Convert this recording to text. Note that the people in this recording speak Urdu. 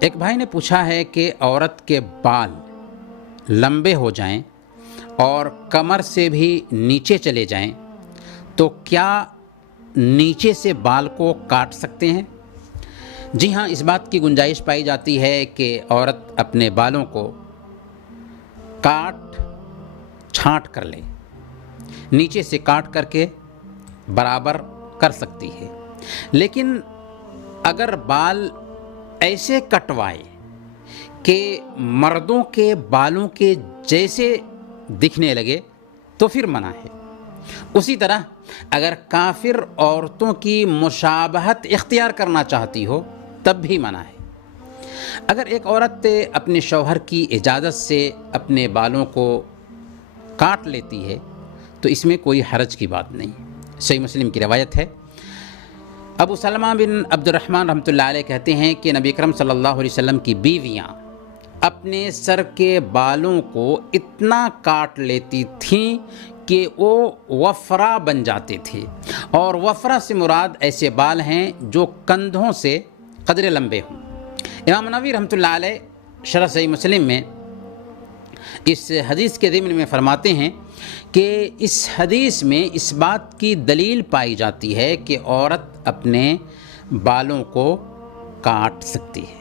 ایک بھائی نے پوچھا ہے کہ عورت کے بال لمبے ہو جائیں اور کمر سے بھی نیچے چلے جائیں تو کیا نیچے سے بال کو کاٹ سکتے ہیں؟ جی ہاں، اس بات کی گنجائش پائی جاتی ہے کہ عورت اپنے بالوں کو کاٹ چھانٹ کر لے، نیچے سے کاٹ کر کے برابر کر سکتی ہے، لیکن اگر بال ایسے کٹوائے کہ مردوں کے بالوں کے جیسے دکھنے لگے تو پھر منع ہے۔ اسی طرح اگر کافر عورتوں کی مشابہت اختیار کرنا چاہتی ہو تب بھی منع ہے۔ اگر ایک عورت اپنے شوہر کی اجازت سے اپنے بالوں کو کاٹ لیتی ہے تو اس میں کوئی حرج کی بات نہیں۔ صحیح مسلم کی روایت ہے، ابو سلمہ بن عبد الرحمن رحمۃ اللہ علیہ کہتے ہیں کہ نبی اکرم صلی اللہ علیہ وسلم کی بیویاں اپنے سر کے بالوں کو اتنا کاٹ لیتی تھیں کہ وہ وفرا بن جاتے تھے، اور وفرا سے مراد ایسے بال ہیں جو کندھوں سے قدرے لمبے ہوں۔ امام نووی رحمۃ اللہ علیہ شرح صحیح مسلم میں اس حدیث کے ضمن میں فرماتے ہیں کہ اس حدیث میں اس بات کی دلیل پائی جاتی ہے کہ عورت اپنے بالوں کو کاٹ سکتی ہے۔